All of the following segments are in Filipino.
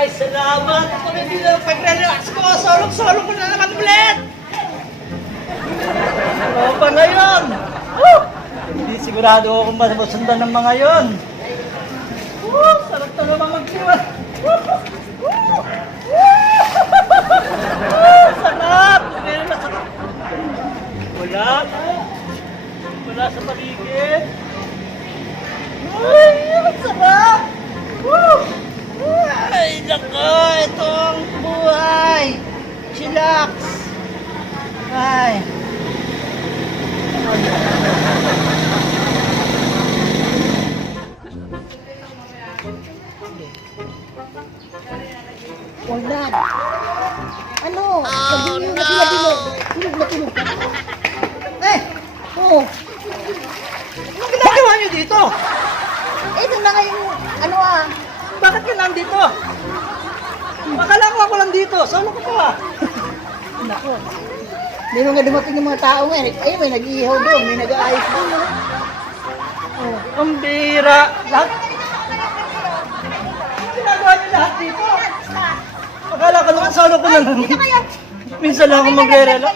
Ay, salamat! Kung hindi na pagre-relax ko, solong-solong ko na naman ulit! Ano pa ngayon? Woo! Hindi sigurado akong masundan ng mga yon. Woo! Sarap na naman magsiwan. Sarap! Hindi na masarap. Wala. Wala sa paligid. Ay, ang sarap! Woo! Ay, nako! Ito ang buhay! Chillax! Ay! Wala. Ano? Nagdinog na dinog. Dinog na dinog ka. Eh! Oo. Anong ginagawa niyo dito? Ito na nga yung, ano Bakit ka nandito? Akala ko ako lang dito. Solo ko pa. Nako. Hindi nga dumating yung mga tao ngayon. Ay, may nag-iihaw doon. May nag-aayos doon. Oh, ang bira. Lahat? Anong ginagawa niyo lahat dito? Akala ko naman solo ko lang. Minsan lang ako magre-relax.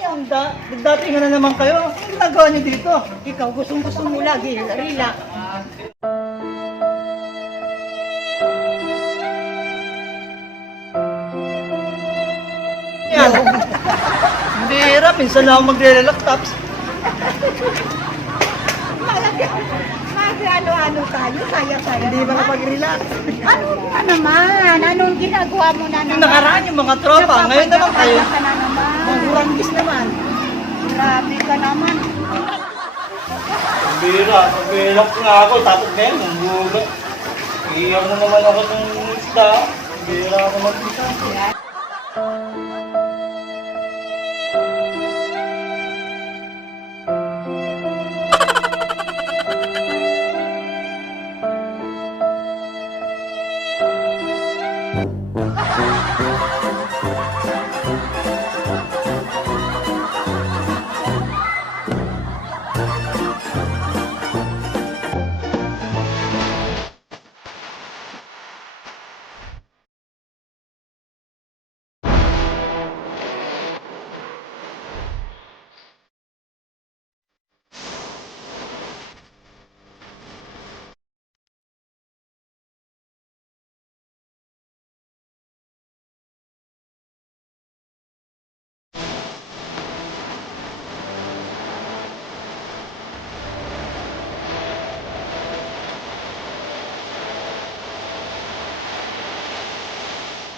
Nagdatingan na naman kayo. Anong ginagawa niyo dito? Ikaw, gustong-gusto mo lagi. Relax. Yan. Ang bira. Minsan lang ako magre-relax. Tapos Mag-ano-ano tayo. Saya-saya. hindi ba kapag-relax? Ano ka naman? Anong ginagawa mo na Yung naman? nakaraan yung mga tropa. Ngayon naman kayo. Napapagdakala ka na naman. Mangurangis naman. Grabe ka naman. Ang bira. Mag-relax nga ako. Tapos ngayon, ang gulat. Iiyak na naman ako ng isda. Ang bira ako mag-isa.